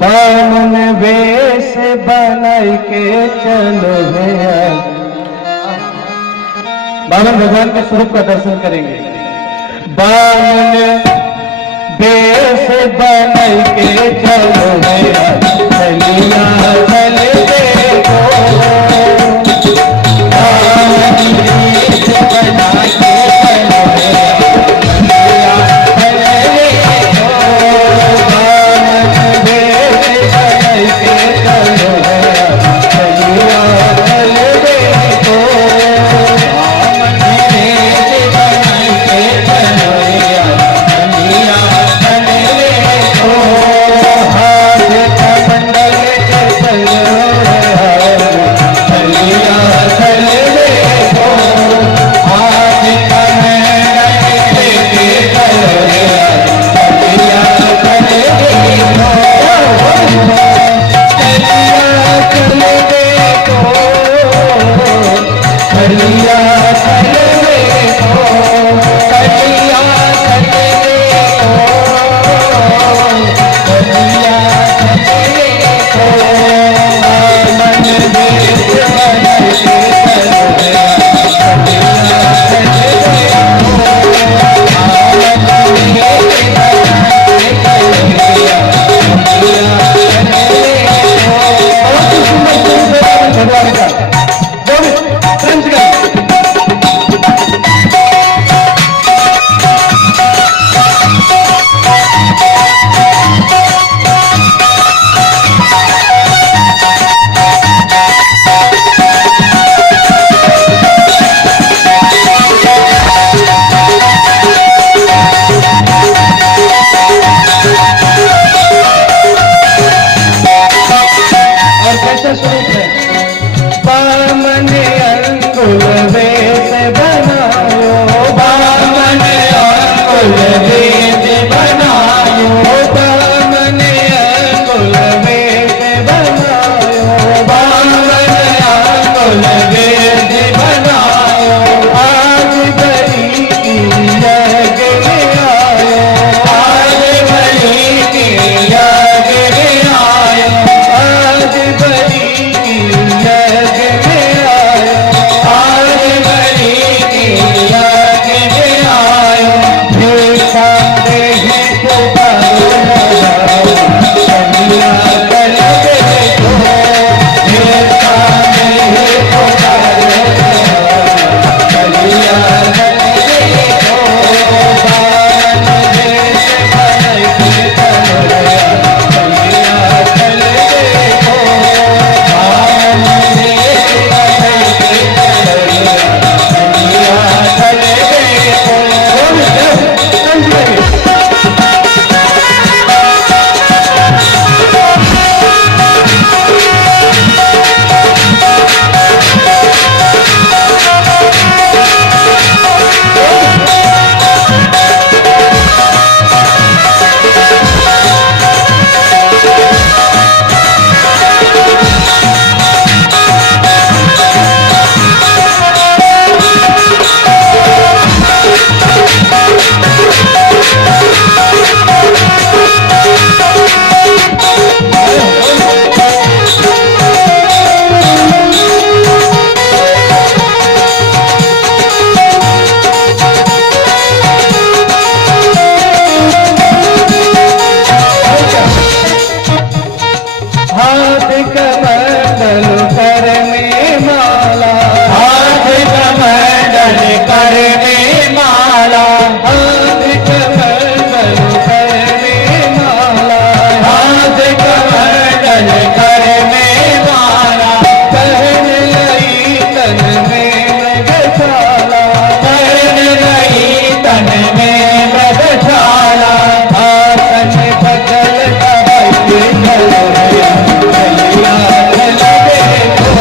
बामन वेश बनाई के चलो भैया। बामन भगवान के स्वरूप का दर्शन करेंगे। बामन वेश बनाई के चलो भैया, चलिया चल देखो। बामन वेश बना के चलो भैया, चलिया चल देखो। बामन वेश बनाई के चलो भैया, चलिया चल देखो। बामन वेश बनाई के चलो भैया, चलिया चल देखो। हाथ कमंडल के चलो चलिया चल देखो। हाथ कमंडल के चलो चलिया चल देखो। चलिया चल देखो, चलिया चल देखो, चलिया चल देखो, चलिया चल देखो। मन वेश बनाई के चलो भैया, चलिया चल देखो। मन वेश बनाई के चलो भैया, चलिया चल देखो। बहुत ही सुंदर भगवान का बोले प्रेम से और कैसा स्वरूप है। बामन अंगुल वेश बनायो, बामन अंगुल वेश बनायो। बामन अंगुल वेश बनायो, बामन अंगुल वेश बनायो। आज बलि की यज्ञ में आयो, आज बलि की यज्ञ में आयो। आज बलि की यज्ञ में आयो, आज बलि की यज्ञ में आयो। भिक्षा देहि पुकारो लगाओ, चलिया चल देखो। भिक्षा देहि पुकारो लगाओ, चलिया चल देखो। बामन वेश बनाई के चलो भैया, चलिया चल देखो। बामन वेश बनाई के चलो भैया, चलिया चल देखो। हाथ कमंडल कर में माला, हाथ कमंडल कर में माला। हाथ कमंडल कर में माला, हाथ कमंडल कर में माला। पहन लई तन में मृगशाला, पहन लई तन में मृगशाला। आसन बदल दबाई के चलो भैया, चलिया चल देखो।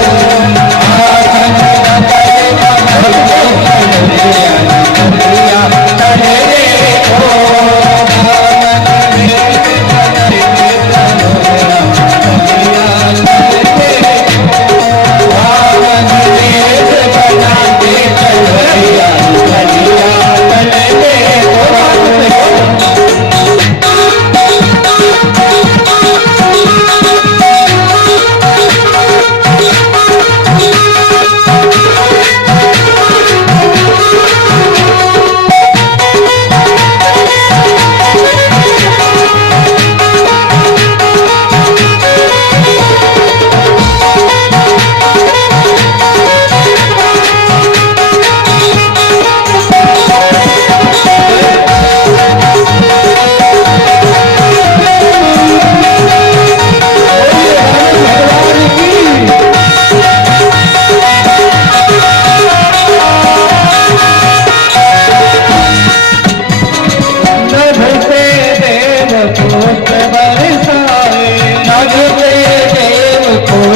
आसन बदल दबाई के चलो भैया, चलिया चल देखो। बामन वेश बनाई के चलो भैया, चलिया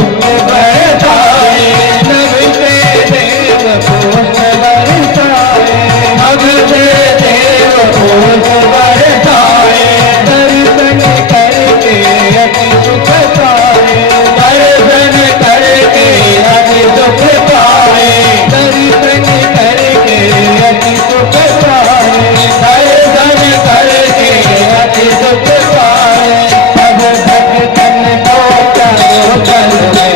पुष्प बरसाए, नभ से देव पुष्प बरसाए, नभ से देव पुष्प बरसाए, दर्शन करके अति सुख पाए, दर्शन करके अति सुख पाए, दर्शन करके अति सुख पाए, दर्शन करके अति सुख पाए। सब भक्तन को करो चल में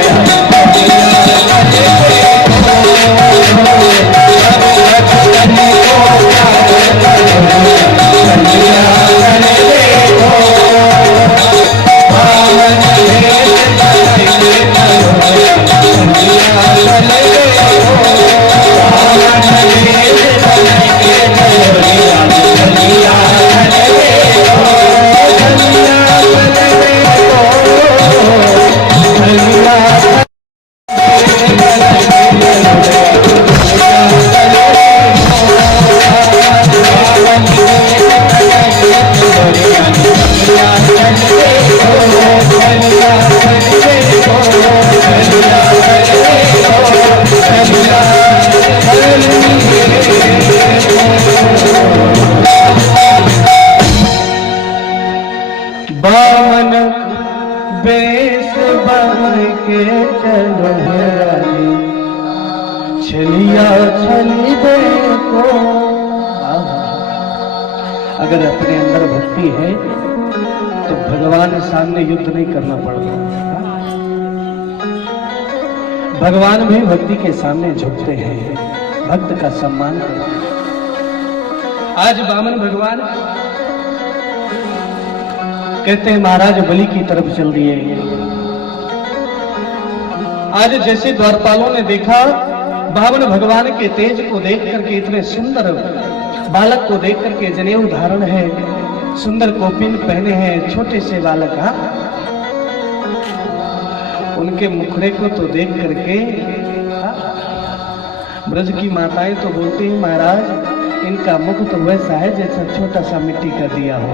बामन बेस बन के चलो रानी, छलिया छली देखो। अगर अपने अंदर भक्ति है तो भगवान सामने युद्ध नहीं करना पड़ता। भगवान भी भक्ति के सामने झुकते हैं, भक्त का सम्मान करते हैं। आज बामन भगवान कहते हैं महाराज बलि की तरफ चल दिए। आज जैसे द्वारपालों ने देखा बामन भगवान के तेज को देख करके, इतने सुंदर बालक को देख करके, जनेऊ धारण है, सुंदर कोपिन पहने हैं, छोटे से बालक, हाँ, उनके मुखड़े को तो देख करके ब्रज की माताएं तो बोलती हैं महाराज इनका मुख तो वैसा है जैसा छोटा सा मिट्टी का दिया हो।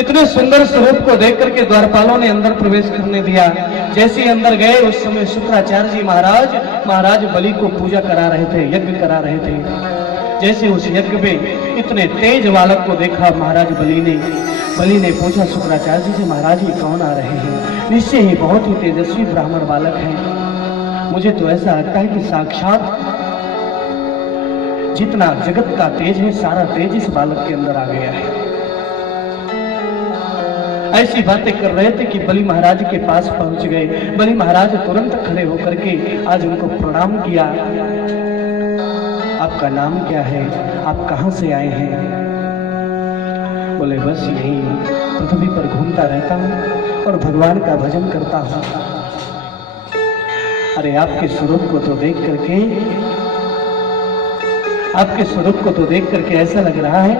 इतने सुंदर स्वरूप को देख करके द्वारपालों ने अंदर प्रवेश करने दिया। जैसे ही अंदर गए उस समय शुक्राचार्य जी महाराज बलि को पूजा करा रहे थे, यज्ञ करा रहे थे। जैसे उस यज्ञ में इतने तेज बालक को देखा महाराज बलि ने पूछा शुक्राचार्य जी से, महाराज ये कौन आ रहे हैं? निश्चय ही बहुत ही तेजस्वी ब्राह्मण बालक हैं। मुझे तो ऐसा लगता है कि साक्षात जितना जगत का तेज है सारा तेज इस बालक के अंदर आ गया है। ऐसी बातें कर रहे थे कि बलि महाराज के पास पहुंच गए। बलि महाराज तुरंत खड़े होकर के आज उनको प्रणाम किया। आपका नाम क्या है? आप कहां से आए हैं? बोले बस यही पृथ्वी पर घूमता रहता हूं और भगवान का भजन करता हूं। अरे आपके स्वरूप को तो देख करके ऐसा लग रहा है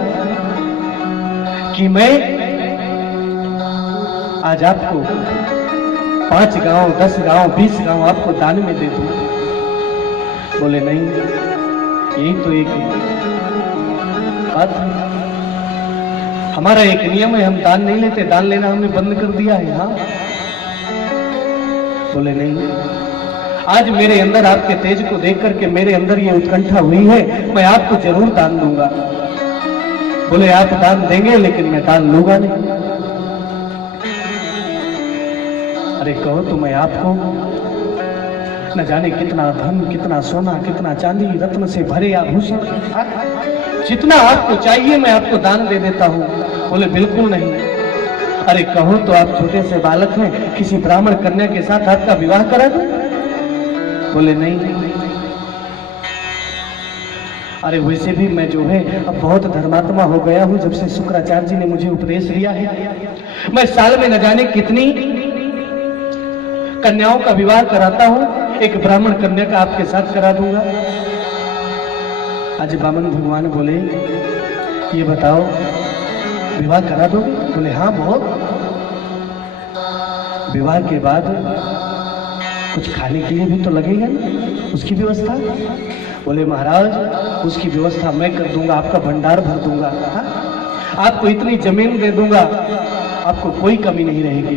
कि मैं आज आपको 5 गांव, 10 गांव, 20 गांव आपको दान में दे दूं। बोले नहीं, यही तो एक बात, हमारा एक नियम है, हम दान नहीं लेते, दान लेना हमने बंद कर दिया है। हाँ, बोले नहीं, आज मेरे अंदर आपके तेज को देख करके मेरे अंदर ये उत्कंठा हुई है, मैं आपको जरूर दान दूंगा। बोले आप दान देंगे लेकिन मैं दान लूंगा नहीं। अरे कहो तो मैं आपको न जाने कितना धन, कितना सोना, कितना चांदी, रत्न से भरे आभूषण, जितना आपको चाहिए मैं आपको दान दे देता हूं। बोले बिल्कुल नहीं। अरे कहो तो आप छोटे से बालक हैं, किसी ब्राह्मण कन्या के साथ आपका विवाह करा दूं? बोले नहीं। अरे वैसे भी मैं जो है अब बहुत धर्मात्मा हो गया हूं, जब से शुक्राचार्य जी ने मुझे उपदेश दिया है। मैं साल में न जाने कितनी कन्याओं का विवाह कराता हूं, एक ब्राह्मण कन्या का आपके साथ करा दूंगा। आज बामन भगवान बोले ये बताओ विवाह करा दोगे? बोले हाँ बहुत। विवाह के बाद कुछ खाने के लिए भी तो लगेगा ना, उसकी व्यवस्था? बोले महाराज उसकी व्यवस्था मैं कर दूंगा, आपका भंडार भर दूंगा, हाँ? आपको इतनी जमीन दे दूंगा आपको कोई कमी नहीं रहेगी।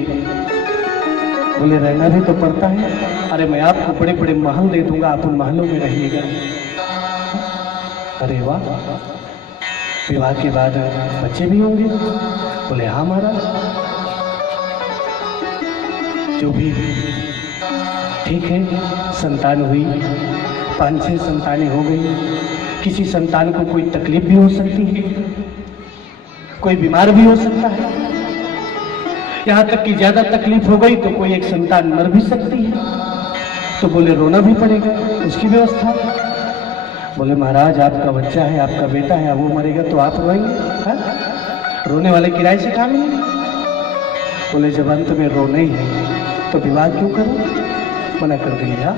बोले रहना भी तो पड़ता है। अरे मैं आपको बड़े बड़े महल दे दूंगा, आप उन महलों में रहिएगा। अरे वाह, विवाह के बाद बच्चे भी होंगे? बोले हाँ महाराज, जो भी ठीक है। संतान हुई, 5-6 संतानें हो गई। किसी संतान को कोई तकलीफ भी हो सकती है, कोई बीमार भी हो सकता है, यहाँ तक कि ज्यादा तकलीफ हो गई तो कोई एक संतान मर भी सकती है। तो बोले रोना भी पड़ेगा, उसकी व्यवस्था। बोले महाराज आपका बच्चा है, आपका बेटा है, वो मरेगा तो आप रोएंगे? हाँ? रोने वाले किराए से काम नहीं। बोले जब अंत में रोना ही है तो विवाह क्यों करो? मना कर दिया।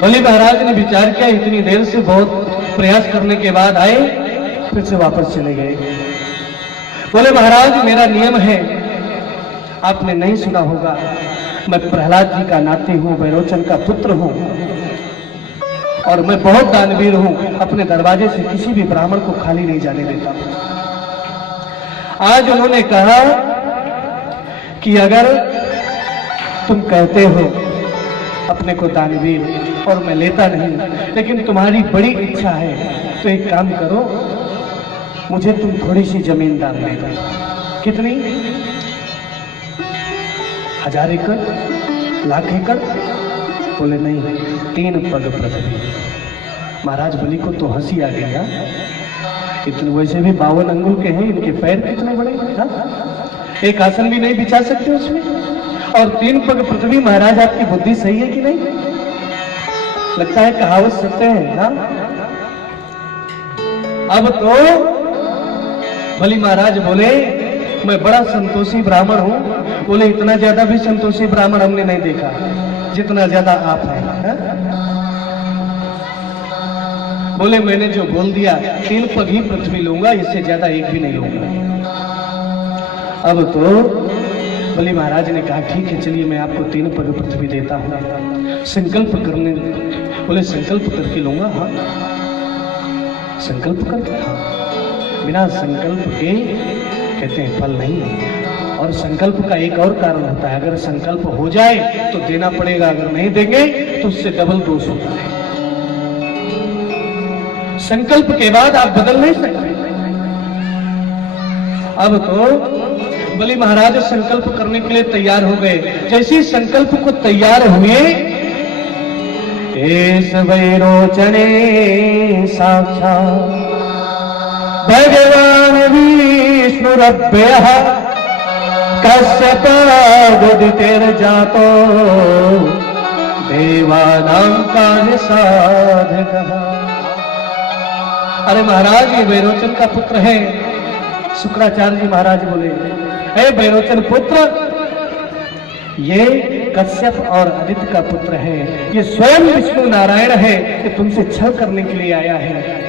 बोले महाराज ने विचार किया, इतनी देर से बहुत प्रयास करने के बाद आए, फिर से वापस चले गए। बोले महाराज मेरा नियम है, आपने नहीं सुना होगा, मैं प्रहलाद जी का नाती हूं, बैरोचन का पुत्र हूं और मैं बहुत दानवीर हूं। अपने दरवाजे से किसी भी ब्राह्मण को खाली नहीं जाने देता। आज उन्होंने कहा कि अगर तुम कहते हो अपने को दानवीर और मैं लेता नहीं, लेकिन तुम्हारी बड़ी इच्छा है, तो एक काम करो, मुझे तुम थोड़ी सी जमीन दान दे दो। कितनी? 1000 एकड़, लाख एकड़? बोले नहीं, 3 पग पृथ्वी। महाराज बलि को तो हंसी आ गया। इतने वैसे भी 52 अंगुल के हैं, इनके पैर कितने बड़े हैं? एक आसन भी नहीं बिछा सकते उसमें, और 3 पग पृथ्वी। महाराज आपकी बुद्धि सही है कि नहीं? लगता है कहावत सत्य है ना? अब तो बलि महाराज बोले मैं बड़ा संतोषी ब्राह्मण हूं। बोले इतना ज्यादा भी संतोषी ब्राह्मण हमने नहीं देखा जितना ज्यादा आप हैं। बोले मैंने जो बोल दिया 3 पग ही पृथ्वी लूंगा, इससे ज्यादा एक भी नहीं लूंगा। अब तो बलि महाराज ने कहा ठीक है, चलिए मैं आपको 3 पग पृथ्वी देता हूं, संकल्प करने। बोले संकल्प करके लूंगा? हाँ। संकल्प करके? हाँ। बिना संकल्प के कहते हैं फल नहीं। और संकल्प का एक और कारण होता है, अगर संकल्प हो जाए तो देना पड़ेगा, अगर नहीं देंगे तो उससे डबल दोष होता है। संकल्प के बाद आप बदल नहीं सकते। अब तो बलि महाराज संकल्प करने के लिए तैयार हो गए। जैसे ही संकल्प को तैयार हुए, एस वैरोचने साक्षात् भगवान विष्णुरभ्यः कश्यपादुदितिर्जातो देवानां कार्य साधकः। अरे महाराज ये बैरोचन का पुत्र है। शुक्राचार्य जी महाराज बोले, हे बैरोचन पुत्र, ये कश्यप और आदित्य का पुत्र है, ये स्वयं विष्णु नारायण है, ये तुमसे छल करने के लिए आया है।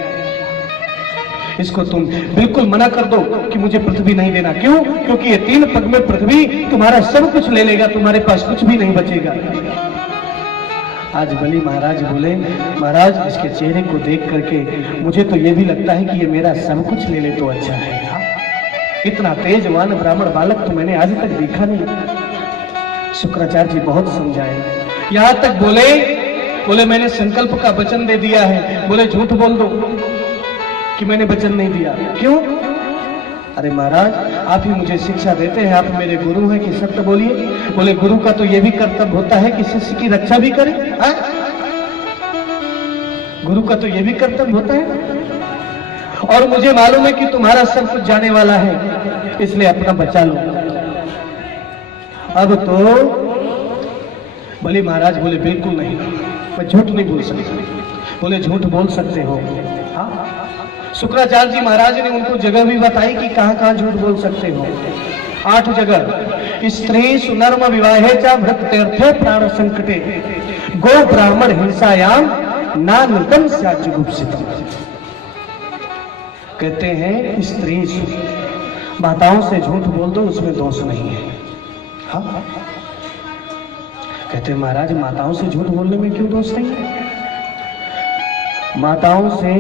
इसको तुम बिल्कुल मना कर दो कि मुझे पृथ्वी नहीं देना। क्यों? क्योंकि ये 3 पग में पृथ्वी तुम्हारा सब कुछ ले लेगा, तुम्हारे पास कुछ भी नहीं बचेगा। आज बलि महाराज बोले, महाराज इसके चेहरे को देख करके मुझे तो ये भी लगता है कि ये मेरा सब कुछ ले ले तो अच्छा है। इतना तेजवान ब्राह्मण बालक तो मैंने आज तक देखा नहीं। शुक्राचार्य जी बहुत समझाए, यहां तक बोले मैंने संकल्प का वचन दे दिया है। बोले झूठ बोल दो कि मैंने वचन नहीं दिया। क्यों? अरे महाराज आप ही मुझे शिक्षा देते हैं, आप मेरे गुरु हैं कि सत्य बोलिए। बोले गुरु का तो ये भी कर्तव्य होता है कि शिष्य की रक्षा भी करे। गुरु का तो ये भी कर्तव्य होता है। और मुझे मालूम है कि तुम्हारा सब कुछ जाने वाला है, इसलिए अपना बचा लो। अब तो बलि महाराज बोले बिल्कुल नहीं, मैं झूठ नहीं बोल सकता। बोले झूठ बोल सकते हो। हाँ। शुक्राचार्य जी महाराज ने उनको जगह भी बताई कि कहां कहां झूठ बोल सकते हो। 8 जगह। स्त्री सुनर्म विवाहे च भृत्यर्थे प्राण संकटे गो ब्राह्मण हिंसायाम नानृतम स्याज्जुगुप्सितम्। कहते हैं स्त्री माताओं से झूठ बोल दो, उसमें दोष नहीं है। हाँ। कहते हैं महाराज माताओं से झूठ बोलने में क्यों दोष नहीं है? माताओं से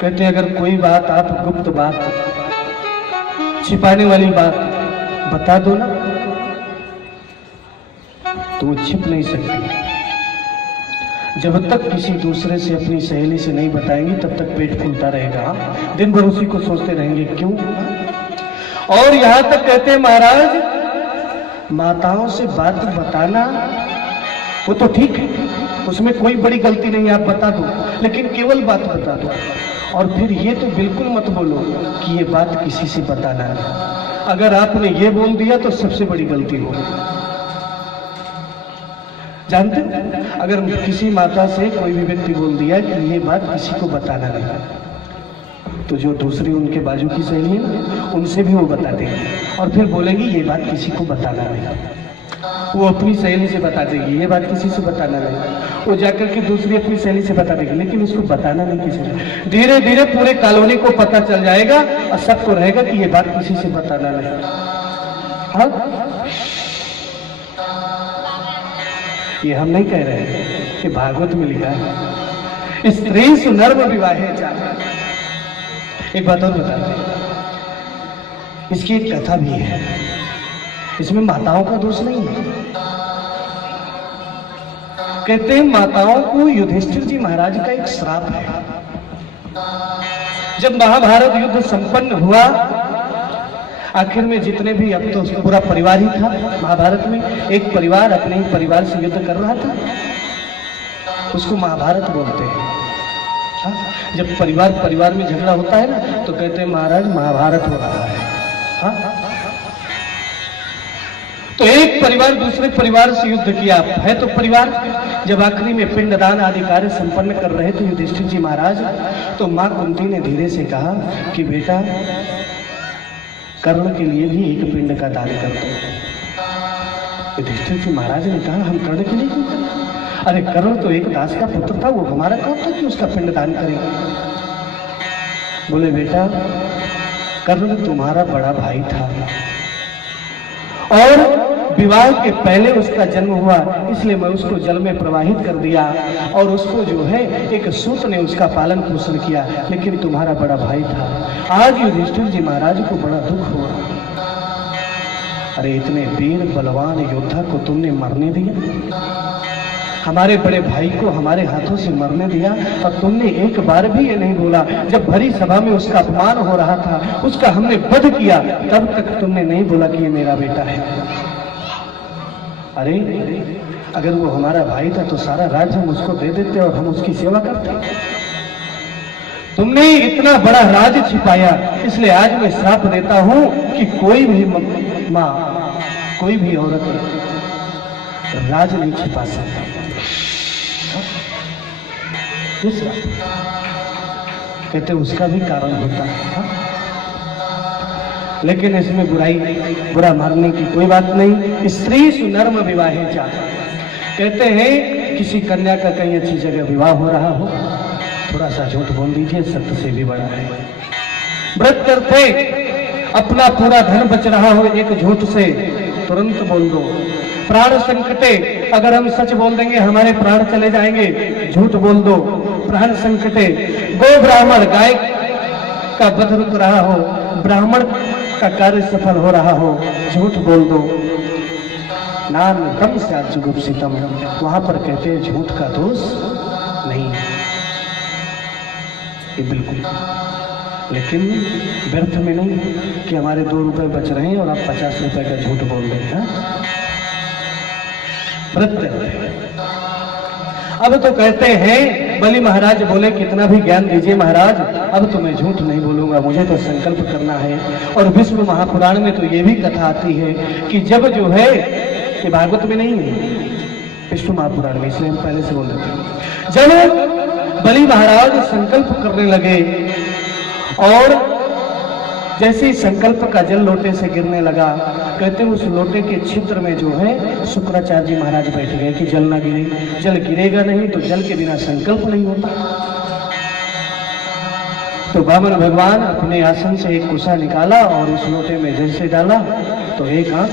कहते अगर कोई बात आप गुप्त बात छिपाने वाली बात बता दो ना, तो वो छिप नहीं सकती। जब तक किसी दूसरे से अपनी सहेली से नहीं बताएंगी तब तक पेट फूलता रहेगा, दिन भर उसी को सोचते रहेंगे क्यों। और यहां तक कहते हैं महाराज, माताओं से बात बताना वो तो ठीक है, उसमें कोई बड़ी गलती नहीं, आप बता दो, लेकिन केवल बात बता दो। और फिर ये तो बिल्कुल मत बोलो कि ये बात किसी से बताना है। अगर आपने ये बोल दिया तो सबसे बड़ी गलती होगी। जानते, अगर किसी माता से कोई भी व्यक्ति बोल दिया कि ये बात किसी को बताना नहीं, तो जो दूसरी उनके बाजू की सहेली है ना, उनसे भी वो बता देंगे और फिर बोलेंगी ये बात किसी को बताना नहीं। वो अपनी सहेली से बता देगी, ये बात किसी से बताना नहीं। वो जाकर के दूसरी अपनी सहेली से बता देगी, लेकिन उसको बताना नहीं किसी से। धीरे धीरे पूरे कॉलोनी को पता चल जाएगा और सबको रहेगा कि ये बात किसी से बताना नहीं। हाँ, ये हम नहीं कह रहे हैं, कि भागवत में लिखा है, स्त्री सुनर्म विवाहे जाए। एक बात और बता दें, इसकी एक कथा भी है, इसमें माताओं का दोष नहीं है। कहते हैं माताओं को युधिष्ठिर जी महाराज का एक श्राप है। जब महाभारत युद्ध संपन्न हुआ, आखिर में जितने भी, अब तो पूरा परिवार ही था महाभारत में, एक परिवार अपने ही परिवार से युद्ध कर रहा था, उसको महाभारत बोलते हैं। जब परिवार में झगड़ा होता है ना, तो कहते हैं महाराज महाभारत हो रहा है। हाँ? तो एक परिवार दूसरे परिवार से युद्ध किया है, तो परिवार जब आखिरी में पिंडदान आदि कार्य संपन्न कर रहे थे युधिष्ठिर जी महाराज, तो मां कुंती ने धीरे से कहा कि बेटा कर्ण के लिए भी एक पिंड का दान कर दो। युधिष्ठिर जी महाराज ने कहा हम कर्ण के लिए क्यों करें? अरे कर्ण तो एक दास का पुत्र था, वो हमारा काम था कि उसका पिंड दान करेंगे। बोले बेटा कर्ण तुम्हारा बड़ा भाई था और विवाह के पहले उसका जन्म हुआ, इसलिए मैं उसको जल में प्रवाहित कर दिया और उसको जो है एक सूत ने उसका पालन पोषण किया, लेकिन तुम्हारा बड़ा भाई था। आज युधिष्ठिर जी महाराज को बड़ा दुख हुआ। अरे इतने वीर बलवान योद्धा को तुमने मरने दिया, हमारे बड़े भाई को हमारे हाथों से मरने दिया, और तुमने एक बार भी ये नहीं बोला, जब भरी सभा में उसका अपमान हो रहा था, उसका हमने वध किया, तब तक तुमने नहीं बोला कि ये मेरा बेटा है। अरे अगर वो हमारा भाई था तो सारा राज्य हम उसको दे देते और हम उसकी सेवा करते। तुमने इतना बड़ा राज छिपाया, इसलिए आज मैं श्राप देता हूं कि कोई भी मां, कोई भी औरत राज नहीं छिपा सकती। कहते उसका भी कारण होता है, लेकिन इसमें बुरा मानने की कोई बात नहीं। स्त्री सुनर्म विवाहे जा, कहते हैं किसी कन्या का कहीं अच्छी जगह विवाह हो रहा हो, थोड़ा सा झूठ बोल दीजिए, सत्य से भी बड़ा है। व्रत करते अपना पूरा धन बच रहा हो, एक झूठ से तुरंत बोल दो। प्राण संकटे, अगर हम सच बोल देंगे हमारे प्राण चले जाएंगे, झूठ बोल दो। प्राण संकटे, गो ब्राह्मण गाय का वध रुक रहा हो, ब्राह्मण का कार्य सफल हो रहा हो, झूठ बोल दो। नाम तम से जुगुप्सितम, वहां पर कहते हैं झूठ का दोष नहीं, ये बिल्कुल, लेकिन व्यर्थ में नहीं कि हमारे 2 रुपए बच रहे हैं और आप 50 रुपए का झूठ बोल रहे हैं। अब तो कहते हैं बलि महाराज बोले कितना भी ज्ञान दीजिए महाराज, अब तो मैं झूठ नहीं बोलूंगा, मुझे तो संकल्प करना है। और विष्णु महापुराण में तो ये भी कथा आती है कि जब जो है, ये भागवत में नहीं है, विष्णु महापुराण में, इसलिए हम पहले से बोल देते हैं। जब बलि महाराज संकल्प करने लगे और जैसे ही संकल्प का जल लोटे से गिरने लगा, कहते हैं उस लोटे के छिद्र में जो है शुक्राचार्य जी महाराज बैठ गए कि जल ना गिरे, जल गिरेगा नहीं तो जल के बिना संकल्प नहीं होता। तो वामन भगवान अपने आसन से एक कुसा निकाला और उस लोटे में जैसे डाला तो एक आंख,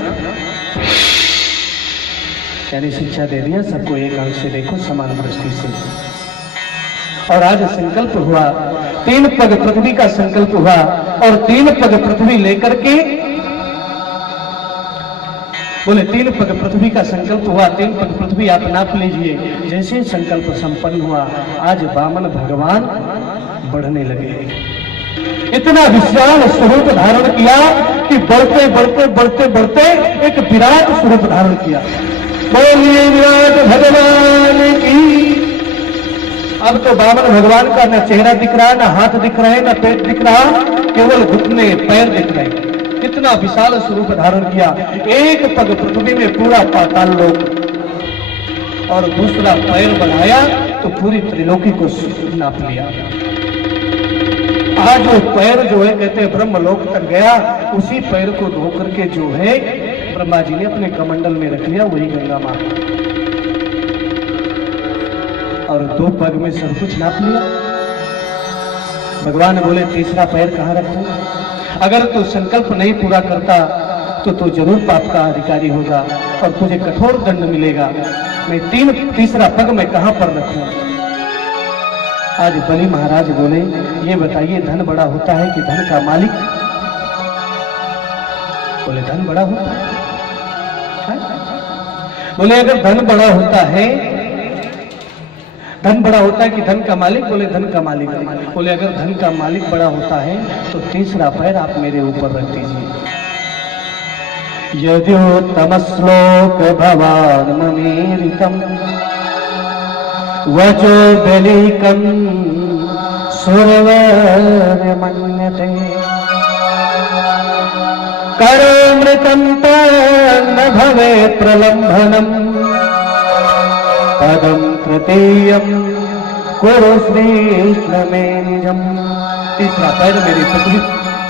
यानी शिक्षा दे दिया सबको, एक आंख से देखो समान दृष्टि से। और आज संकल्प हुआ, 3 पग पृथ्वी का संकल्प हुआ, और 3 पग पृथ्वी लेकर के बोले 3 पग पृथ्वी का संकल्प हुआ, 3 पग पृथ्वी आप नाप लीजिए। जैसे संकल्प संपन्न हुआ, आज वामन भगवान बढ़ने लगे। इतना विशाल स्वरूप धारण किया कि बढ़ते बढ़ते बढ़ते बढ़ते एक विराट स्वरूप धारण किया। बोलिए विराट भगवान की। अब तो वामन भगवान का न चेहरा दिख रहा, न हाथ दिख रहे, न पेट दिख रहा, केवल घुटने पैर दिख रहे। कितना विशाल स्वरूप धारण किया। एक पग पृथ्वी में पूरा पाताल लोक, और दूसरा पैर बढ़ाया तो पूरी त्रिलोकी को नाप लिया। आज वो पैर जो है कहते हैं ब्रह्मलोक तक गया, उसी पैर को धो करके जो है ब्रह्मा जी ने अपने कमंडल में रख लिया, वही गंगा मां। और 2 पग में सब कुछ नाप लिया। भगवान बोले तीसरा पैर कहां रखूं? अगर तू संकल्प नहीं पूरा करता तो तू जरूर पाप का अधिकारी होगा और तुझे कठोर दंड मिलेगा। मैं तीसरा पग मैं कहां पर रखूं? आज बलि महाराज बोले ये बताइए धन बड़ा होता है कि धन का मालिक? बोले धन बड़ा होता है। बोले अगर धन बड़ा होता है, धन बड़ा होता है कि धन का मालिक? बोले धन का मालिक। बोले अगर धन का मालिक बड़ा होता है तो तीसरा पैर आप मेरे ऊपर रख दीजिए। यद्योत्तमश्लोक भवान् ममेरितम् वचो बलिकं सुरवर मन्यते करोमृतं न भवे प्रलम्भनम् पदं तृतीयं कुरु श्रीकृष्ण मे निजम्। तीसरा पैर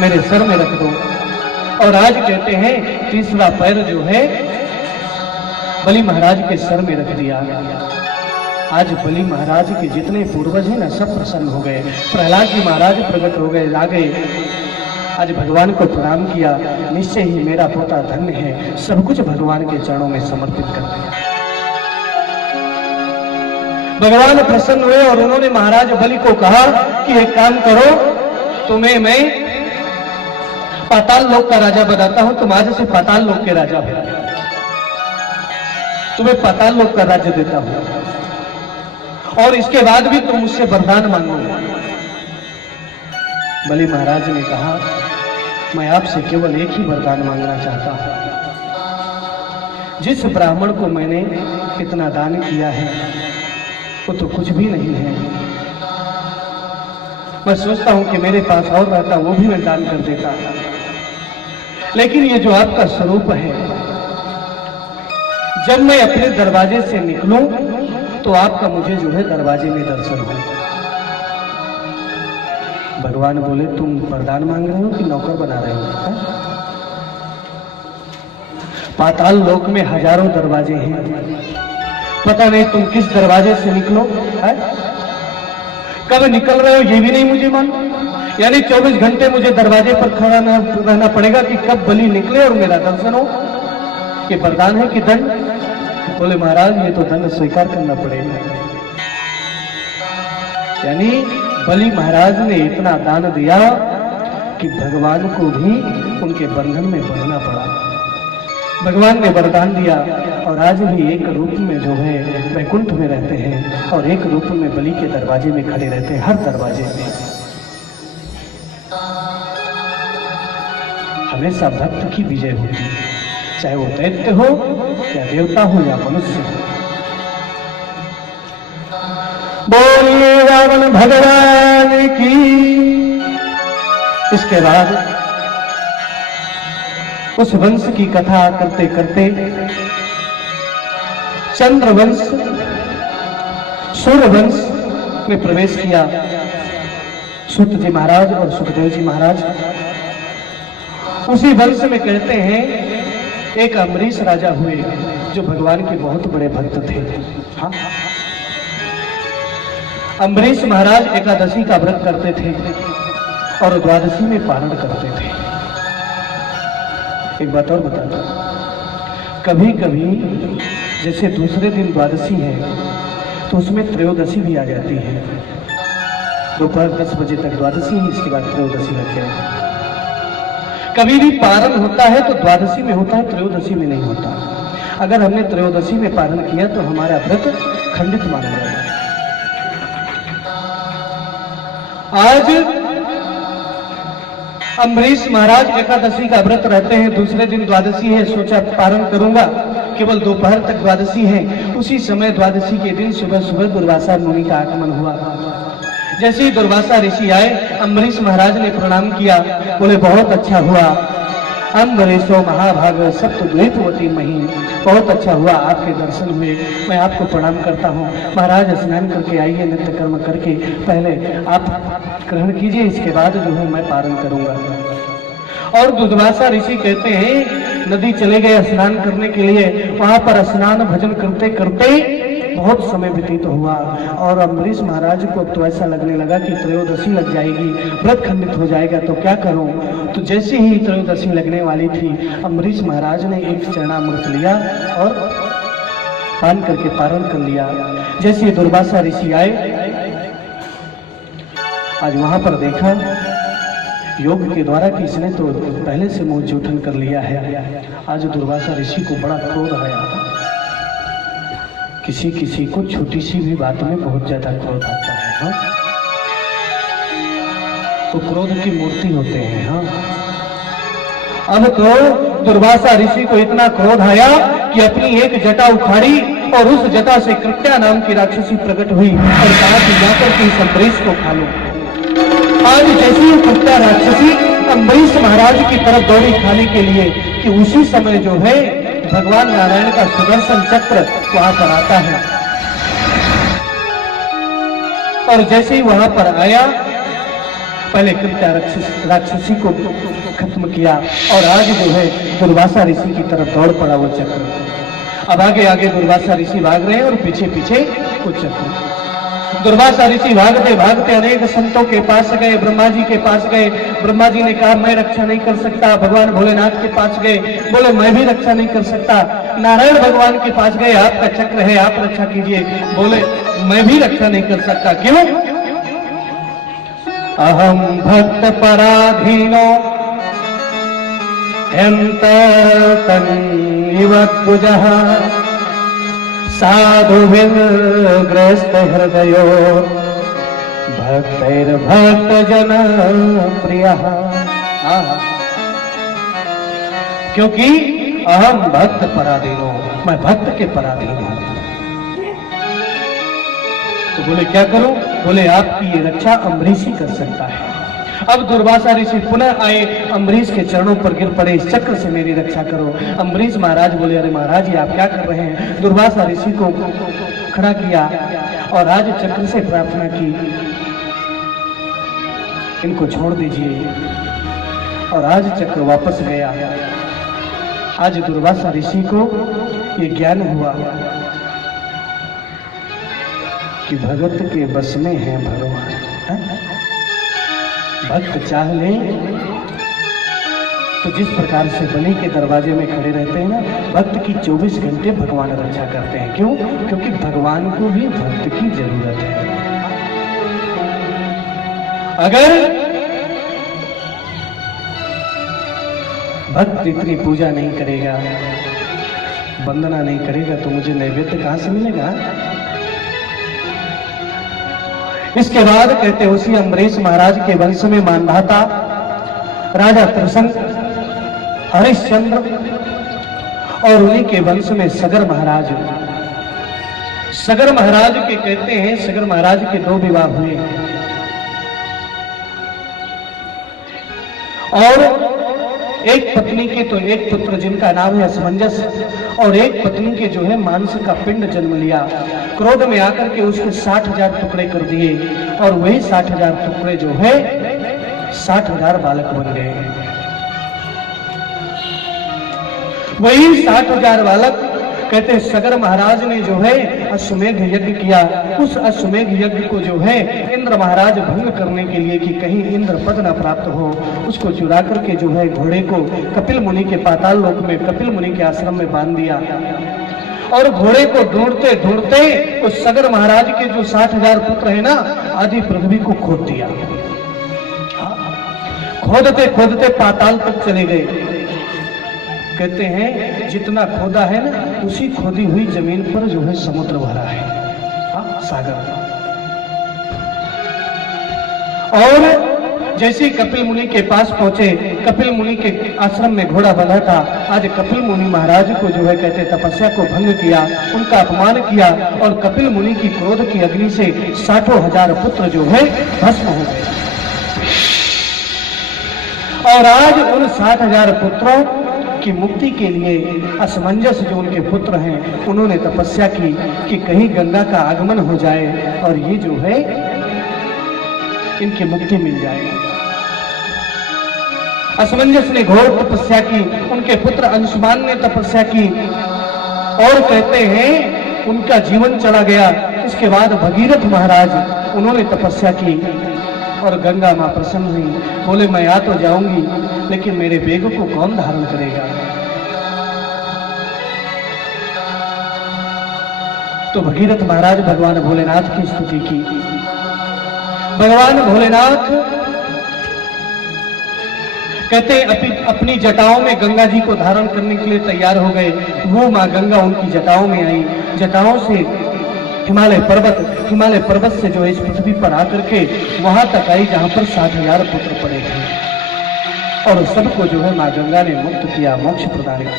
मेरे सर में रख दो। और आज कहते हैं तीसरा पैर जो है बलि महाराज के सर में रख दिया। आज बलि महाराज के जितने पूर्वज हैं ना सब प्रसन्न हो गए। प्रहलाद जी महाराज प्रकट हो गए, आ गए। आज भगवान को प्रणाम किया। निश्चय ही मेरा पोता धन्य है, सब कुछ भगवान के चरणों में समर्पित कर दिया। भगवान प्रसन्न हुए और उन्होंने महाराज बलि को कहा कि एक काम करो, तुम्हें मैं पाताल लोक का राजा बनाता हूं, तुम आज से पाताल लोक के राजा हो। तुम्हें पाताल लोक का राज्य देता हूं और इसके बाद भी तुम मुझसे वरदान मांगो। बलि महाराज ने कहा मैं आपसे केवल एक ही वरदान मांगना चाहता हूं। जिस ब्राह्मण को मैंने इतना दान किया है वो तो कुछ भी नहीं है। मैं सोचता हूं कि मेरे पास और रहता वो भी मैं दान कर देता, लेकिन ये जो आपका स्वरूप है, जब मैं अपने दरवाजे से निकलूं तो आपका मुझे जो है दरवाजे में दर्शन हो। भगवान बोले तुम वरदान मांग रहे हो कि नौकर बना रहे हो? पाताल लोक में हजारों दरवाजे हैं, पता नहीं तुम किस दरवाजे से निकलो है? कब निकल रहे हो ये भी नहीं मुझे मालूम। यानी 24 घंटे मुझे दरवाजे पर खड़ा रहना पड़ेगा कि कब बलि निकले और मेरा दर्शन हो। ये वरदान है कि दंड? बोले महाराज ये तो दंड स्वीकार करना पड़ेगा। यानी बलि महाराज ने इतना दान दिया कि भगवान को भी उनके बंधन में बंधना पड़ा। भगवान ने वरदान दिया और आज भी एक रूप में जो है वैकुंठ में रहते हैं और एक रूप में बलि के दरवाजे में खड़े रहते हैं। हर दरवाजे में हमेशा भक्त की विजय होती है, चाहे वो दैत्य हो या देवता हो या मनुष्य हो। बोलिए रावण भगवान की। इसके बाद उस वंश की कथा करते करते चंद्रवंश सूर्यवंश में प्रवेश किया। सूत जी महाराज और सुखदेव जी महाराज उसी वंश में कहते हैं एक अम्बरीश राजा हुए जो भगवान के बहुत बड़े भक्त थे। हाँ, अम्बरीश महाराज एकादशी का व्रत करते थे और द्वादशी में पारण करते थे। एक बात और बताता, कभी कभी जैसे दूसरे दिन द्वादशी है तो उसमें त्रयोदशी भी आ जाती है। दोपहर 10 बजे तक द्वादशी है, इसके बाद त्रयोदशी लग जाएगी। कभी भी पारण होता है तो द्वादशी में होता है, त्रयोदशी में नहीं होता। अगर हमने त्रयोदशी में पारण किया तो हमारा व्रत खंडित माना जाएगा। आज अम्बरीश महाराज एकादशी का व्रत रहते हैं, दूसरे दिन द्वादशी है, सोचा पारण करूंगा, केवल दोपहर तक द्वादशी है। उसी समय द्वादशी के दिन सुबह सुबह दुर्वासा मुनि का आगमन हुआ। जैसे ही दुर्वासा ऋषि आए, अम्बरीश महाराज ने प्रणाम किया, बोले बहुत अच्छा हुआ, अम्बरीशो महाभाग सप्तद्वीपवती मही, बहुत अच्छा हुआ आपके दर्शन हुए, मैं आपको प्रणाम करता हूँ। महाराज स्नान करके आइए, नित्य कर्म करके पहले आप ग्रहण कीजिए, इसके बाद जो है मैं पारण करूंगा। और दुर्वासा ऋषि कहते हैं नदी चले गए स्नान करने के लिए, वहां पर स्नान भजन करते करते बहुत समय व्यतीत हुआ और अम्बरीश महाराज को तो ऐसा लगने लगा कि त्रयोदशी लग जाएगी, व्रत खंडित हो जाएगा, तो क्या करूं। तो जैसे ही त्रयोदशी लगने वाली थी, अम्बरीश महाराज ने एक चरणामृत लिया और पान करके पारण कर लिया। जैसे दुर्वासा ऋषि आए, आज वहां पर देखा योग के द्वारा कि इसने तो पहले से मुंह जूठन कर लिया है। आज दुर्वासा ऋषि को बड़ा क्रोध आया। किसी किसी को छोटी सी भी बात में बहुत ज्यादा क्रोध आता है, हाँ? तो क्रोध की मूर्ति होते हैं, हाँ? अब तो दुर्वासा ऋषि को इतना क्रोध आया कि अपनी एक जटा उखाड़ी और उस जटा से कृत्या नाम की राक्षसी प्रकट हुई और कहा कि जाकर के इस अम्बरीश को खा लो। आज जैसी कृत्या राक्षसी अम्बरीश महाराज की तरफ दौड़ी खाने के लिए कि उसी समय जो है भगवान नारायण का सुदर्शन चक्र वहां पर आता है। और जैसे ही वहां पर आया, पहले कृत्या राक्षसी को खत्म किया और आज जो है दुर्वासा ऋषि की तरफ दौड़ पड़ा वो चक्र। अब आगे आगे दुर्वासा ऋषि भाग रहे हैं और पीछे पीछे वो चक्र। दुर्वासा ऋषि भागते भागते अनेक संतों के पास गए, ब्रह्मा जी के पास गए। ब्रह्मा जी ने कहा मैं रक्षा नहीं कर सकता। भगवान भोलेनाथ के पास गए, बोले मैं भी रक्षा नहीं कर सकता। नारायण भगवान के पास गए, आपका चक्र है, आप रक्षा कीजिए, बोले मैं भी रक्षा नहीं कर सकता। क्यों? अहम भक्त पराधीनो तन्निवद्भुजः साधुभिर्ग्रस्त हृदयो भक्तैर्भक्त जन प्रियः। क्योंकि अहम भक्त पराधीनो, मैं भक्त के पराधीन हूं। तो बोले क्या करूं? बोले आपकी ये रक्षा अम्बरीश ही कर सकता है। अब दुर्वासा ऋषि पुनः आए, अम्बरीश के चरणों पर गिर पड़े, इस चक्र से मेरी रक्षा करो। अम्बरीश महाराज बोले अरे महाराज ये आप क्या कर रहे हैं? दुर्वासा ऋषि को खड़ा किया और आज चक्र से प्रार्थना की इनको छोड़ दीजिए। और आज चक्र वापस गया। आज दुर्वासा ऋषि को ये ज्ञान हुआ कि भगत के बस में है भगवान। भक्त चाह ले तो जिस प्रकार से बलि के दरवाजे में खड़े रहते हैं ना, भक्त की 24 घंटे भगवान रक्षा करते हैं। क्यों? क्योंकि भगवान को भी भक्त की जरूरत है। अगर भक्त इतनी पूजा नहीं करेगा, वंदना नहीं करेगा, तो मुझे नैवेद्य कहां से मिलेगा? इसके बाद कहते उसी अम्बरीश महाराज के वंश में मानधाता राजा त्रिशंक, हरिश्चंद्र और उन्हीं के वंश में सगर महाराज। सगर महाराज के कहते हैं, सगर महाराज के 2 विवाह हुए और एक पत्नी के तो एक पुत्र जिनका नाम है असमंजस और एक पत्नी के जो है मांस का पिंड जन्म लिया। क्रोध में आकर के उसके 60,000 टुकड़े कर दिए और वही 60,000 टुकड़े जो है 60,000 बालक बन गए। वही 60,000 बालक कहते सगर महाराज ने जो है अश्वमेध यज्ञ किया। उस अश्वमेध यज्ञ को जो है इंद्र महाराज भंग करने के लिए कि कहीं इंद्र पद न प्राप्त हो, उसको चुरा करके जो है घोड़े को कपिल मुनि के पाताल लोक में कपिल मुनि के आश्रम में बांध दिया और घोड़े को ढूंढते ढूंढते उस सगर महाराज के जो 60,000 पुत्र है ना, आदि पृथ्वी को खोद दिया। खोदते खोदते पाताल तक चले गए। कहते हैं जितना खोदा है ना, उसी खोदी हुई जमीन पर जो है समुद्र भरा है, सागर। और जैसे ही कपिल मुनि के पास पहुंचे, कपिल मुनि के आश्रम में घोड़ा बंधा था। आज कपिल मुनि महाराज को जो है कहते तपस्या को भंग किया, उनका अपमान किया, और कपिल मुनि की क्रोध की अग्नि से 60,000 पुत्र जो है भस्म हो गए। और आज उन 60,000 पुत्रों की मुक्ति के लिए असमंजस जो उनके पुत्र हैं, उन्होंने तपस्या की कि कहीं गंगा का आगमन हो जाए और ये जो है इनकी मुक्ति मिल जाए। असमंजस ने घोर तपस्या की, उनके पुत्र अंशुमान ने तपस्या की, और कहते हैं उनका जीवन चला गया। इसके बाद भगीरथ महाराज उन्होंने तपस्या की और गंगा मां प्रसन्न हुई। बोले मैं आ तो जाऊंगी, लेकिन मेरे बेग को कौन धारण करेगा? तो भगीरथ महाराज भगवान भोलेनाथ की स्तुति की। भगवान भोलेनाथ कहते अपनी जटाओं में गंगा जी को धारण करने के लिए तैयार हो गए। वो मां गंगा उनकी जटाओं में आई, जटाओं से हिमालय पर्वत से जो है इस पृथ्वी पर आकर के वहां तक आई जहां पर 60,000 पुत्र पड़े थे, और सबको जो है मां गंगा ने मुक्त किया, मोक्ष प्रदान किया।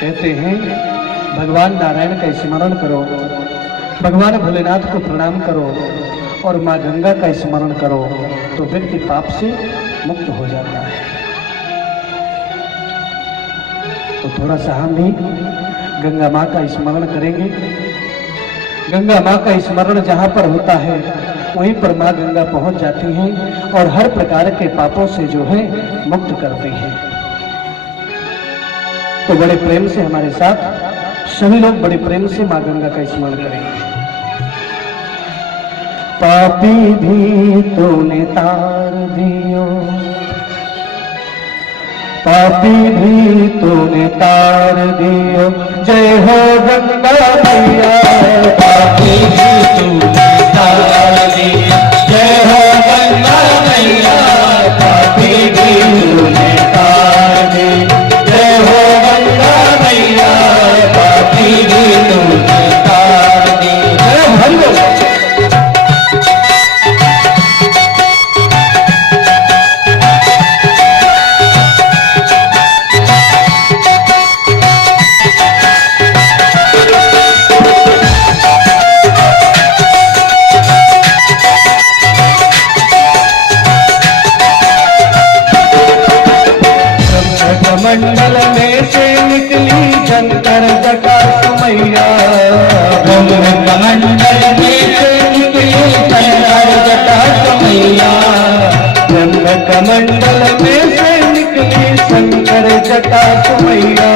कहते हैं भगवान नारायण का स्मरण करो, भगवान भोलेनाथ को प्रणाम करो और मां गंगा का स्मरण करो, तो व्यक्ति पाप से मुक्त हो जाता है। तो थोड़ा सा हम भी गंगा मां का स्मरण करेंगे। गंगा मां का स्मरण जहां पर होता है वहीं पर मां गंगा पहुंच जाती हैं और हर प्रकार के पापों से जो है मुक्त करती हैं। तो बड़े प्रेम से हमारे साथ सभी लोग बड़े प्रेम से मां गंगा का स्मरण करेंगे। पापी भी तूने तार दियो, पापी भी तूने तार दियो, जय हो गंगा मैया। पापी भी तूने तार दियो, जय हो गंगा मैया। पापी भी तूने तार दियो, जय हो गंगा मैया। पापी भी तूने तार दियो, जय हो। मंडल में से निकली शंकर जटा मैया। मंडल में से निकली शंकर जटा मैया। मंडल में से निकली शंकर जटा मैया।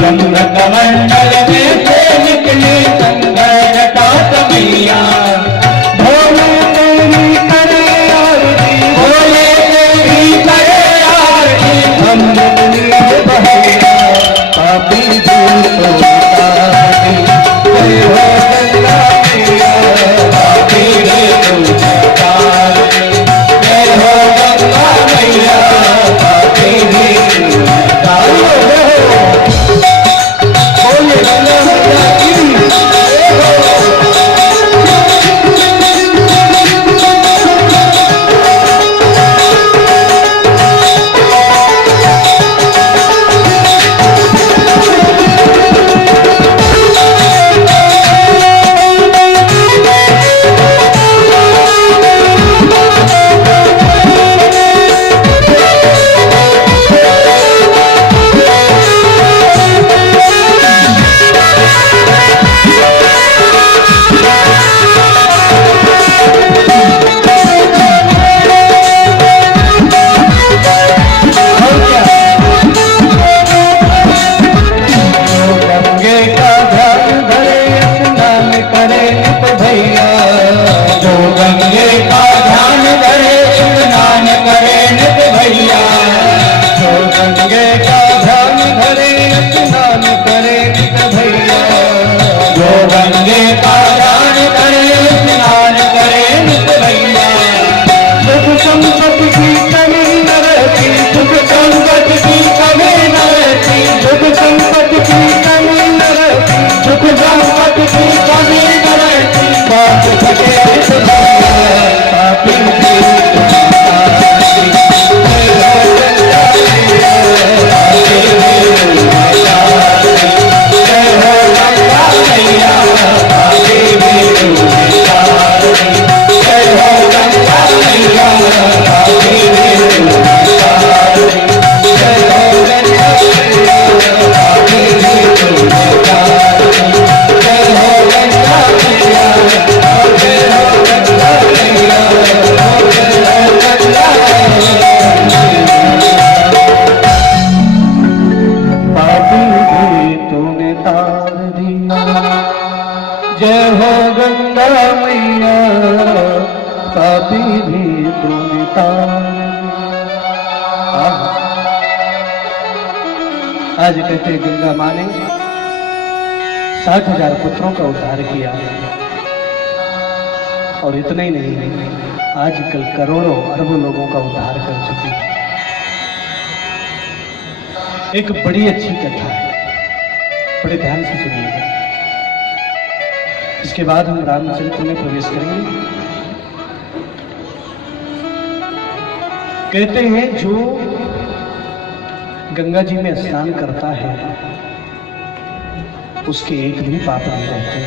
मंडल में से निकली शंकर जटा मैया। भोले तेरी करे आरती, भोले तेरी करे आरती, हम पापी दूर तो तारी, जय हो गंगा मैया। पापी दूर तो तारी, जय हो गंगा मैया। पापी दूर तो तारी, बोले गंगा मैया की जय हो। आज कहते हैं गंगा मां ने 60,000 पुत्रों का उद्धार किया, और इतना ही नहीं, आजकल करोड़ों अरबों लोगों का उद्धार कर चुकी है। एक बड़ी अच्छी कथा है, बड़े ध्यान से सुनिएगा। इसके बाद हम रामचरित्र में प्रवेश करेंगे। कहते हैं जो गंगा जी में स्नान करता है उसके एक भी पाप नहीं रहते।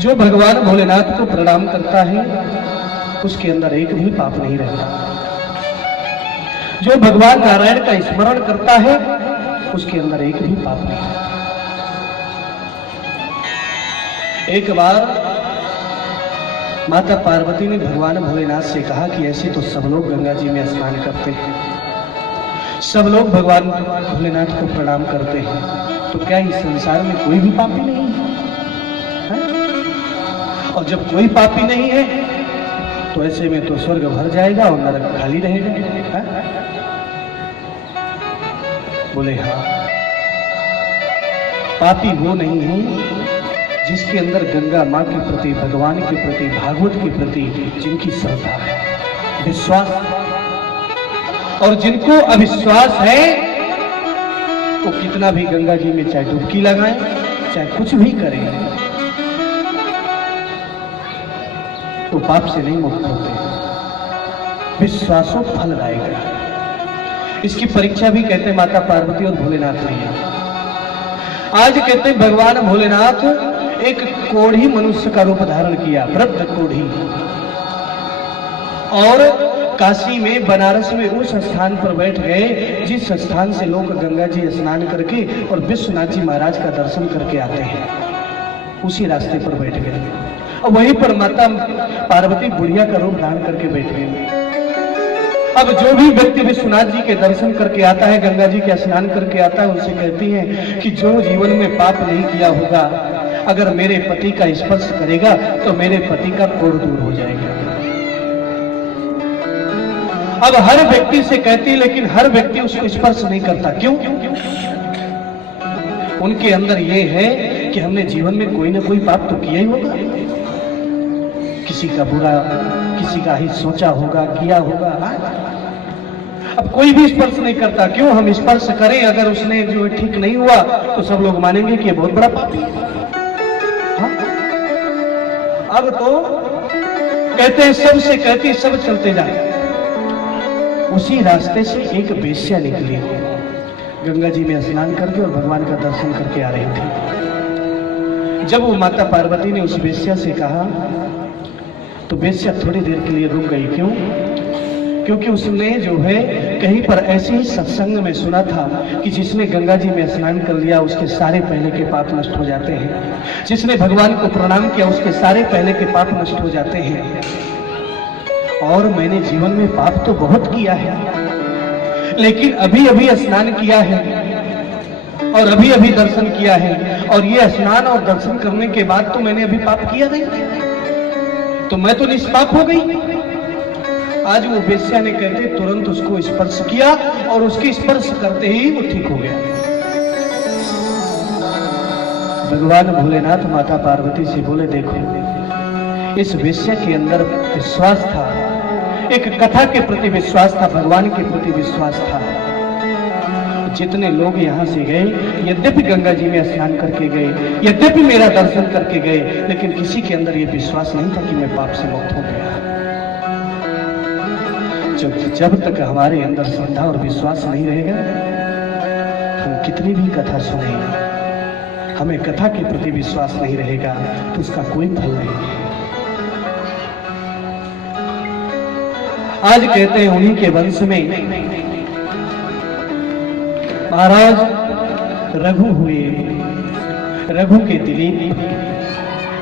जो भगवान भोलेनाथ को प्रणाम करता है उसके अंदर एक भी पाप नहीं रहता। जो भगवान नारायण का स्मरण करता है उसके अंदर एक भी पाप नहीं रहता। एक बार माता पार्वती ने भगवान भोलेनाथ से कहा कि ऐसे तो सब लोग गंगा जी में स्नान करते हैं, सब लोग भगवान भोलेनाथ को प्रणाम करते हैं, तो क्या इस संसार में कोई भी पापी नहीं है? और जब कोई पापी नहीं है तो ऐसे में तो स्वर्ग भर जाएगा और नरक खाली रहेगा। है? बोले हाँ, पापी वो नहीं है जिसके अंदर गंगा मां के प्रति, भगवान के प्रति, भागवत के प्रति जिनकी श्रद्धा है, विश्वास। और जिनको अविश्वास है वो कितना भी गंगा जी में चाहे डुबकी लगाएं, चाहे कुछ भी करें, तो पाप से नहीं मुक्त होते। विश्वासों फल लाएगा। इसकी परीक्षा भी कहते माता पार्वती और भोलेनाथ ने है। आज कहते भगवान भोलेनाथ एक कोढ़ी मनुष्य का रूप धारण किया, वृद्ध कोढ़ी, और काशी में, बनारस में उस स्थान पर बैठ गए जिस स्थान से लोग गंगा जी स्नान करके और विश्वनाथ जी महाराज का दर्शन करके आते हैं। उसी रास्ते पर बैठ गए और वहीं पर माता पार्वती बुढ़िया का रूप धारण करके बैठ गए। अब जो भी व्यक्ति विश्वनाथ जी के दर्शन करके आता है, गंगा जी के स्नान करके आता है, उनसे कहती हैं कि जो जीवन में पाप नहीं किया होगा, अगर मेरे पति का स्पर्श करेगा तो मेरे पति का कोढ़ दूर हो जाएगा। अब हर व्यक्ति से कहती, लेकिन हर व्यक्ति उसको स्पर्श नहीं करता। क्यों? उनके अंदर यह है कि हमने जीवन में कोई ना कोई पाप तो किया ही होगा, किसी का बुरा, किसी का हित सोचा होगा, किया होगा। अब कोई भी स्पर्श नहीं करता। क्यों? हम स्पर्श करें, अगर उसने जो ठीक नहीं हुआ तो सब लोग मानेंगे कि ये बहुत बड़ा पापी है। अब तो कहते हैं सबसे कहती, सब चलते जाए। उसी रास्ते से एक वेश्या निकली, गंगा जी में स्नान करके और भगवान का दर्शन करके आ रही थी। जब वो माता पार्वती ने उस वेश्या से कहा तो वेश्या थोड़ी देर के लिए रुक गई। क्यों? क्योंकि उसने जो है कहीं पर ऐसे ही सत्संग में सुना था कि जिसने गंगा जी में स्नान कर लिया उसके सारे पहले के पाप नष्ट हो जाते हैं, जिसने भगवान को प्रणाम किया उसके सारे पहले के पाप नष्ट हो जाते हैं। और मैंने जीवन में पाप तो बहुत किया है, लेकिन अभी अभी स्नान किया है और अभी अभी दर्शन किया है, और ये स्नान और दर्शन करने के बाद तो मैंने अभी पाप किया नहीं, तो मैं तो निष्पाप हो गई। आज वो वेश्या ने कहते तुरंत उसको स्पर्श किया और उसके स्पर्श करते ही वो ठीक हो गया। भगवान भोलेनाथ माता पार्वती से बोले, देखो इस वेश्या के अंदर विश्वास था, एक कथा के प्रति विश्वास था, भगवान के प्रति विश्वास था। जितने लोग यहाँ से गए, यद्यपि गंगा जी में स्नान करके गए, यद्यपि मेरा दर्शन करके गए, लेकिन किसी के अंदर ये विश्वास नहीं था कि मैं पाप से मुक्त हो गया। जब तक हमारे अंदर श्रद्धा और विश्वास नहीं रहेगा, हम कितनी भी कथा सुनेंगे, हमें कथा के प्रति विश्वास नहीं रहेगा तो उसका कोई फल नहीं है। आज कहते हैं उन्हीं के वंश में महाराज रघु हुए, रघु के दिलीप,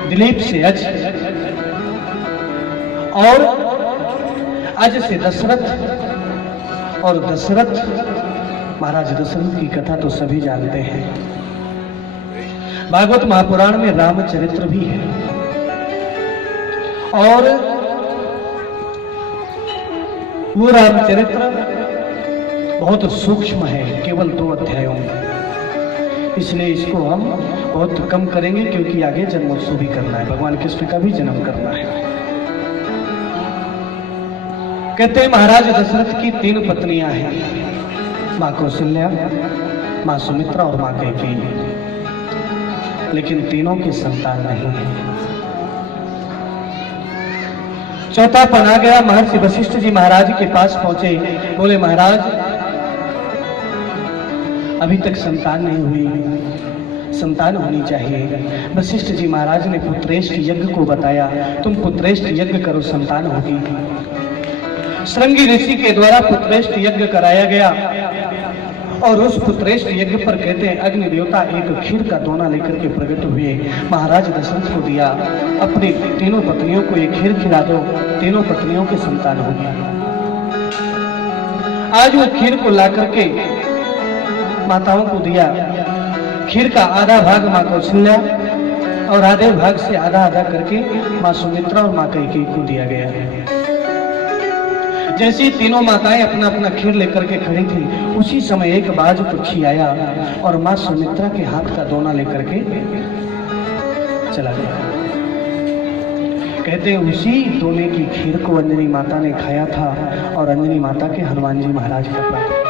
दिलीप से अज, और अज से दशरथ, और दशरथ, महाराज दशरथ की कथा तो सभी जानते हैं। भागवत महापुराण में रामचरित्र भी है, और वो रामचरित्र बहुत सूक्ष्म है, केवल 2 अध्यायों में, इसलिए इसको हम बहुत कम करेंगे क्योंकि आगे जन्मोत्सव भी करना है, भगवान कृष्ण का भी जन्म करना है। कहते हैं महाराज दशरथ की 3 पत्नियां हैं, मां कौशल्या, मां सुमित्रा और मां कैकेयी, लेकिन तीनों की संतान नहीं है। चौथा पन आ गया, महर्षि वशिष्ठ जी महाराज के पास पहुंचे, बोले महाराज अभी तक संतान नहीं हुई, संतान होनी चाहिए। वशिष्ठ जी महाराज ने पुत्रेष्ठ यज्ञ को बताया, तुम पुत्रेष्ठ यज्ञ करो, संतान होगी। श्रृंगी ऋषि के द्वारा पुत्रेष्ठ यज्ञ कराया गया और उस पुत्रेष्ठ यज्ञ पर कहते हैं अग्नि देवता एक खीर का दोना लेकर के प्रकट हुए, महाराज दशरथ को दिया, अपनी तीनों पत्नियों को एक खीर खिला दो, तीनों पत्नियों की संतान होगी। आज वो खीर को ला करके माताओं को दिया, खीर का आधा भाग मां कौशल्या और आधे भाग से आधा आधा करके मां सुमित्रा और मां कैकेयी को दिया गया। जैसी तीनों माताएं अपना अपना खीर लेकर के खड़ी थी, उसी समय एक बाज पक्षी आया और मां सुमित्रा के हाथ का दोना लेकर के चला गया। कहते हैं उसी दोने की खीर को अंजनी माता ने खाया था और अंजनी माता के हनुमान जी महाराज का प्राप्त।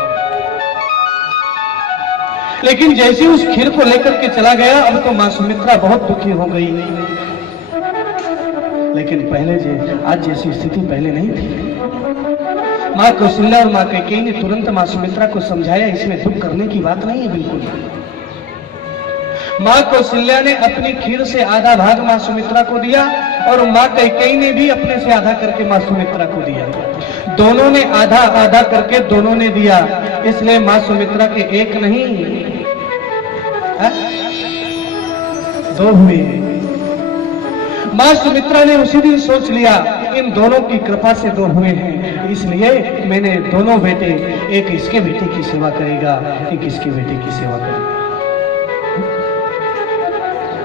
लेकिन जैसे उस खीर को लेकर के चला गया, अब तो मां सुमित्रा बहुत दुखी हो गई, लेकिन पहले आज जैसी स्थिति पहले नहीं थी। मां कौशल्या और मां कैकेयी ने तुरंत मां सुमित्रा को समझाया, इसमें दुख करने की बात नहीं है बिल्कुल। मां कौशल्या ने अपनी खीर से आधा भाग मां सुमित्रा को दिया और मां कैकेयी ने भी अपने से आधा करके मां सुमित्रा को दिया। दोनों ने आधा आधा करके दोनों ने दिया, इसलिए मां सुमित्रा के एक नहीं 2 हुए। मां सुमित्रा ने उसी दिन सोच लिया इन दोनों की कृपा से 2 हुए हैं, इसलिए मैंने दोनों बेटे, एक इसके बेटे की सेवा करेगा, एक इसके बेटे की सेवा करेगा।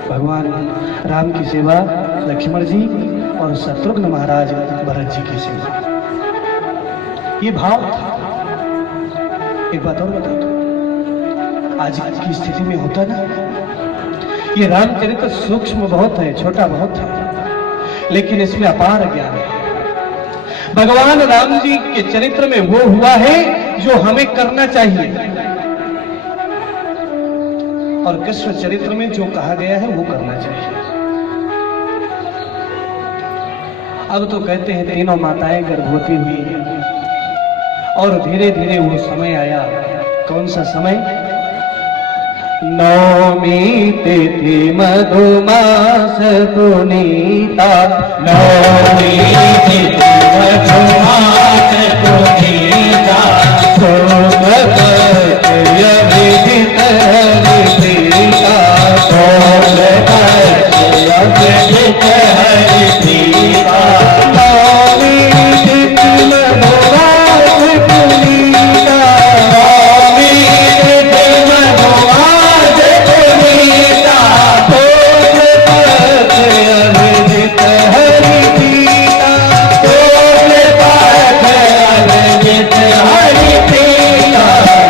भगवान राम की सेवा लक्ष्मण जी और शत्रुघ्न महाराज भरत जी की सेवा, ये भाव था। एक बात और बता दो, आज की स्थिति में होता ना, ये रामचरित्र सूक्ष्म बहुत है, छोटा बहुत है, लेकिन इसमें अपार ज्ञान है। भगवान राम जी के चरित्र में वो हुआ है जो हमें करना चाहिए, और कृष्ण चरित्र में जो कहा गया है वो करना चाहिए। अब तो कहते हैं तीनों माताएं गर्भवती हुई और धीरे धीरे वो समय आया। कौन सा समय? नवमी तिथि मधुमास पुनीता, नवमी तिथि मधुमास पुनीता, सोमवत विदित हरिप्रीता, सोमवत विदित हरिप्रीता, नवमी तिथि मधुमास पुनीता, नवमी तिथि मधुमास पुनीता, सोमवत विदित हरिप्रीता, सोमवत विदित हरिप्रीता,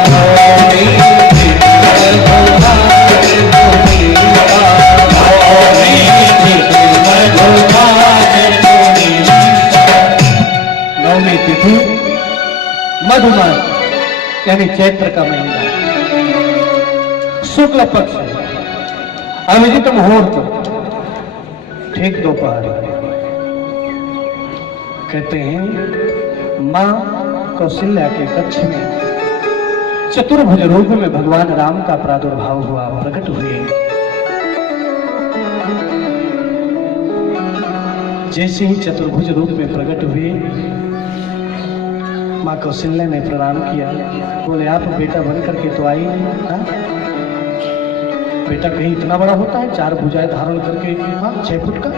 नवमी तिथि मधुमास पुनीता, नवमी तिथि मधुमास पुनीता। नवमी तिथि मधुमास यानी चैत्र का महीना, शुक्ल पक्ष, अभिजित मुहूर्त, ठीक दोपहर। कहते हैं मां कौशल्या के कक्ष में चतुर्भुज रूप में भगवान राम का प्रादुर्भाव हुआ, प्रकट हुए। जैसे ही चतुर्भुज रूप में प्रकट हुए, मां कौशल्या ने प्रणाम किया, बोले आप बेटा बन करके तो आई नहीं, हाँ? बेटा कहीं इतना बड़ा होता है, 4 भुजाएं धारण करके, हाँ 6 फुट का?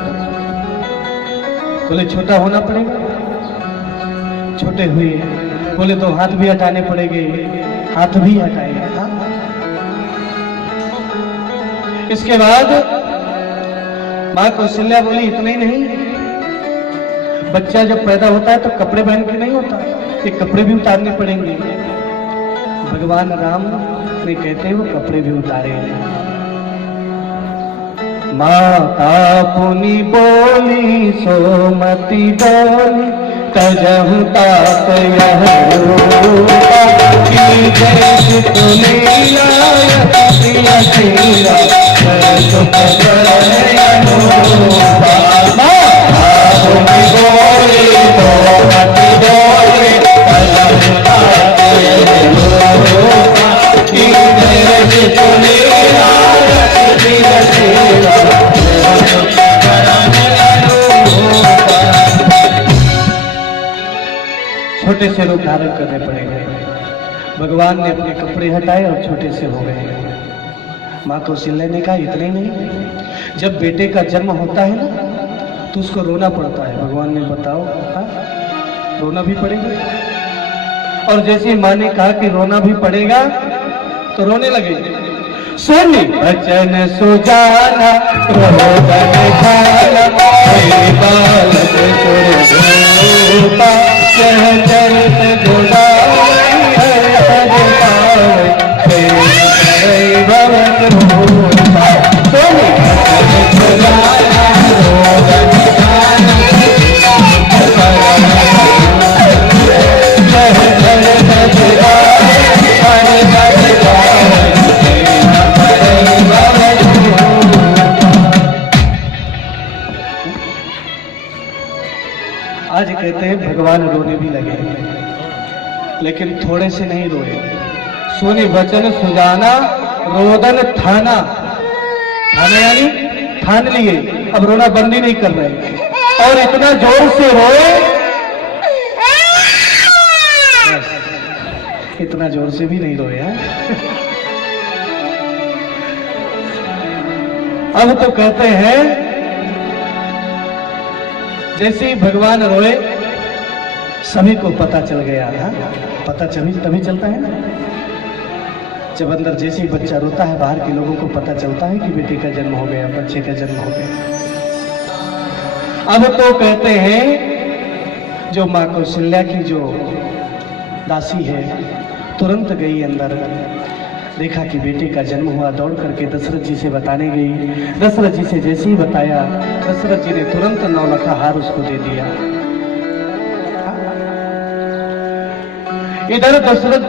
बोले छोटा होना पड़ेगा। छोटे हुए, बोले तो हाथ भी हटाने पड़ेंगे, हाथ भी हटाए, हाँ? इसके बाद मां कौशल्या बोली इतना ही नहीं, बच्चा जब पैदा होता है तो कपड़े पहन के नहीं होता, ये कपड़े भी उतारने पड़ेंगे। भगवान राम ने कहते वो कपड़े भी उतारे। माता पुनि बोली सोमति डोली, तजहु तात यह रूपा, की जैसी तुलीला प्रिय शीला, सुख करे अनुरूपा। माता पुनि बोली सोमति डोली, तजहु तात यह रूपा, की जैसी तुलीला प्रिय शीला, छोटे से रूप धारण करने पड़ेंगे। भगवान ने अपने कपड़े हटाए और छोटे से हो गए। माँ कौशल्या ने कहा इतने ही नहीं, जब बेटे का जन्म होता है ना तो उसको रोना पड़ता है। भगवान ने बताओ, हाँ रोना भी पड़ेगा। और जैसे माँ ने कहा कि रोना भी पड़ेगा तो रोने लगे। सुनी बचन सुजाना, रोदन खाना, बालक सुरभूपा, चरित गुणावली हर पावे, भवन रूपा। सुनी बचन सुजाना, रोदन खाना, चरित गुणावली हर पावे, आज कहते हैं भगवान रोने भी लगे, लेकिन थोड़े से नहीं रोए। सुनी वचन सुजाना, रोदन ठाना, ठाना यानी ठान लिए, अब रोना बंद ही नहीं कर रहे। और इतना जोर से रोए, इतना जोर से भी नहीं रोए। अब तो कहते हैं जैसे ही भगवान रोए सभी को पता चल गया। पता तभी चलता है ना, जब अंदर जैसे ही बच्चा रोता है बाहर के लोगों को पता चलता है कि बेटे का जन्म हो गया, बच्चे का जन्म हो गया। अब तो कहते हैं जो माँ कौशल्या की जो दासी है तुरंत गई अंदर, देखा कि बेटे का जन्म हुआ, दौड़ करके दशरथ जी से बताने गई। दशरथ जी से जैसे ही बताया, दशरथ जी ने तुरंत 9 लाख हार उसको दे दिया। इधर दशरथ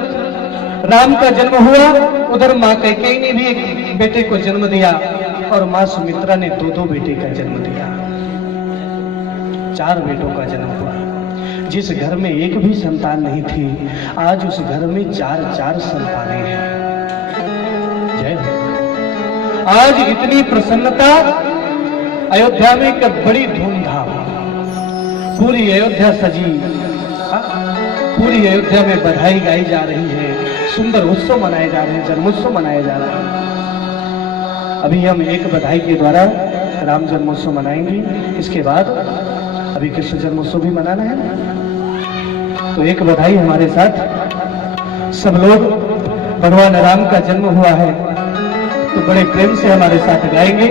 राम का जन्म हुआ, उधर माँ कैकेयी ने भी एक बेटे को जन्म दिया, और माँ सुमित्रा ने 2-2 बेटे का जन्म दिया। 4 बेटों का जन्म हुआ। जिस घर में एक भी संतान नहीं थी, आज उस घर में 4-4 संतानें हैं। आज इतनी प्रसन्नता अयोध्या में, एक बड़ी धूमधाम, पूरी अयोध्या सजी, पूरी अयोध्या में बधाई गाई जा रही है, सुंदर उत्सव मनाए जा रहे हैं, जन्मोत्सव मनाया जा रहा है। अभी हम एक बधाई के द्वारा राम जन्मोत्सव मनाएंगे, इसके बाद अभी कृष्ण जन्मोत्सव भी मनाना है ना। तो एक बधाई हमारे साथ सब लोग, भगवान राम का जन्म हुआ है तो बड़े प्रेम से हमारे साथ गाएंगे।